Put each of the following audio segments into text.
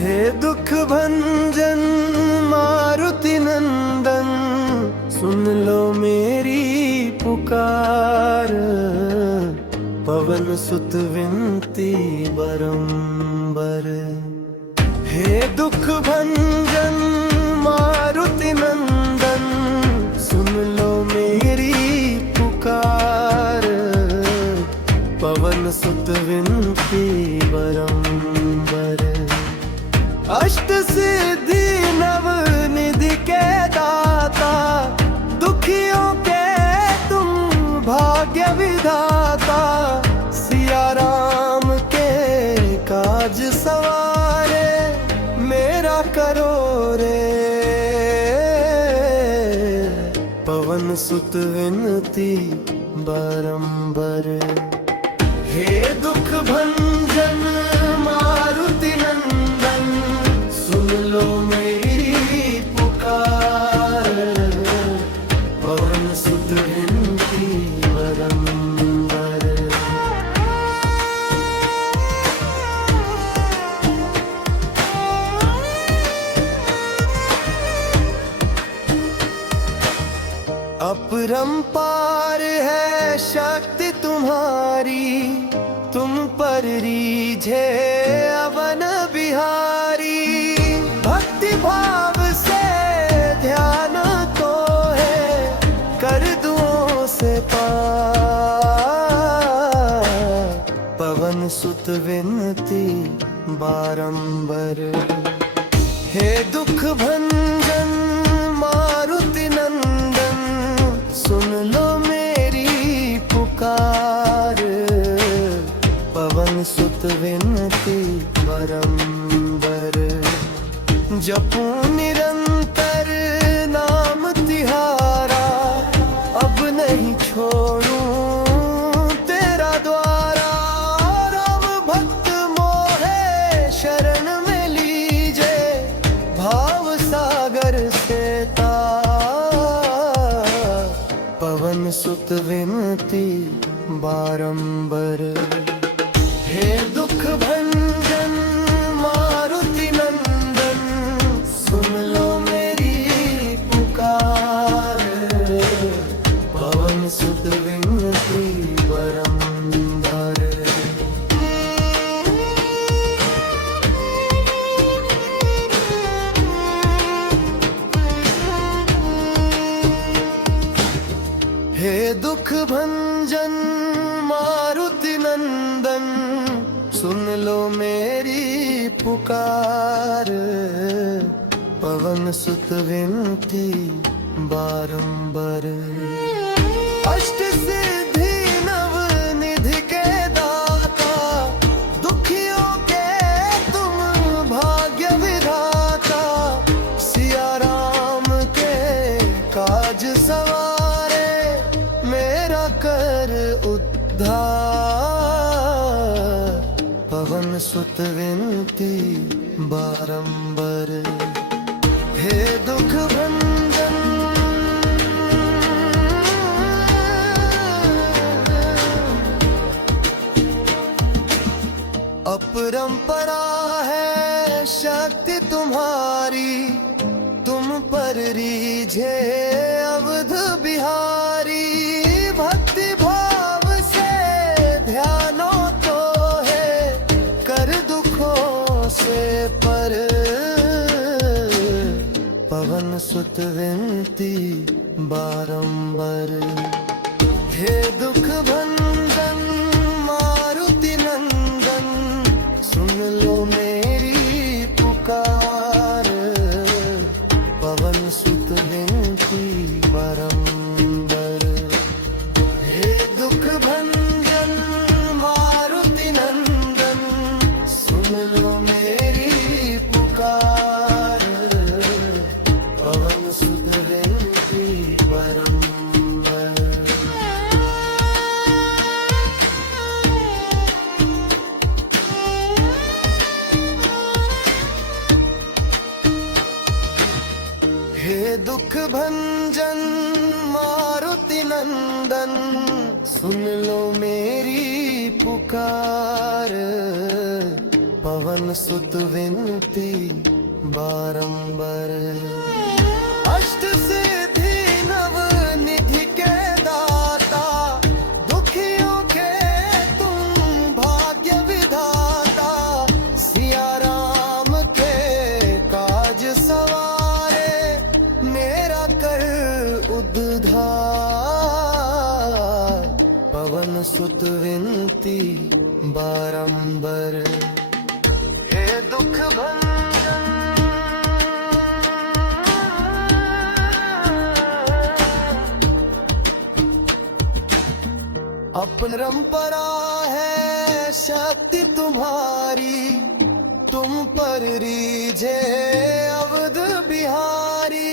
हे दुख भंजन मारुति नंदन, सुन लो मेरी पुकार। पवन सुत विनती बारंबार। हे दुख भंजन मारुति नंदन, सुन लो मेरी पुकार। पवन सुत विनती बारंबार। अष्ट सिद्धि नव निधि के दाता, दुखियों के तुम भाग्य विधाता। सिया राम के काज सवारे, मेरा करो रे। पवन सुत विनती बारंबार। हे दुख भंजन मारुति नंदन, सुन लो मेरी पुकार। पवन सुत विनती बारंबार। अपरंपार है शक्ति तुम्हारी, तुम पर रीझे अवन बिहारी। भक्ति भाव से ध्यान तो है, कर दुओं से पार। पवन सुत विनती बारंबार। हे दुख भंजन मारुति नंदन, सुन लो मेरी पुकार। पवन सुत विनती बारंबार। जपू निरंतर नाम तिहारा, अब नहीं छोड़ूं तेरा द्वारा। राम भक्त मोहे शरण में लीजे, भाव सागर से तार। पवन सुत विनती बारंबार। हे दुख भंजन मारुति नंदन, सुन लो मेरी पुकार। पवन सुत विनती बारंबार। हे दुख भंजन मारुति नंदन, सुन लो मेरी पुकार। पवन सुत विनती बारंबार। अष्ट सिद्धि नव निधि के दाता, दुखियों के तुम भाग्य विधाता। सिया राम के काज सवारे, मेरा कर उद्धार। पवन सुत विनती बारंबार। हे दुख भंजन अपरंपरा है शक्ति तुम्हारी, तुम पर रीझे अवध बिहारी। भक्ति भाव से ध्यानो तो है, कर दुखों से पर। पवन सुत विनती बारंबार। हे दुख भंजन मारुति नंदन, सुन लो मेरी पुकार। पवन सुत विनती बारंबार। हे दुख भंजन मारुति नंदन, सुन लो मेरी पुकार। पवन सुत विनती बारंबार। हे दुख भंजन मारुति नंदन, सुन लो मेरी पुकार। पवन सुत विनती बारंबर। अष्ट सिद्धि नव निधि के दाता, दुखियों के तुम भाग्य विधाता। सिया राम के काज सवारे, मेरा कर उद्धार। पवन सुत विनती बारंबर। हे दुख भंजन अपन परंपरा है शक्ति तुम्हारी, तुम पर रीझे अवध बिहारी।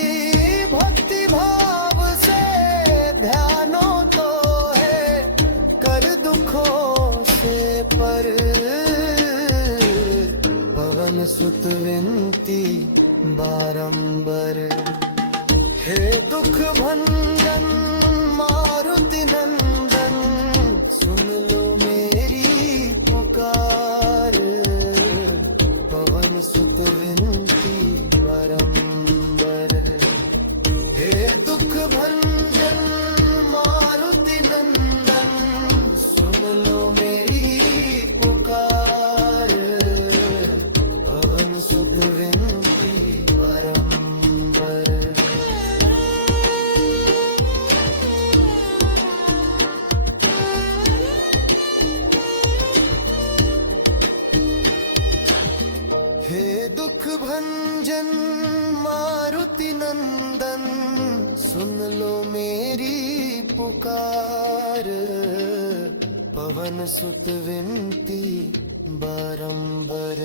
भक्ति भाव से ध्यानो तो है, कर दुखों से पर। पवन सुत विनती बारंबर। हे दुख भंजन मारुति नंदन, सुन लो मेरी पुकार। पवन सुत विनती बारंबर। हे दुख भंजन मारुति नंदन, सुन लो मेरी पुकार। पवन सुत विनती बारंबर। हे दुख भंजन मारुति नंदन, सुन लो मेरी पुकार। पवन सुत विनती बारंबर।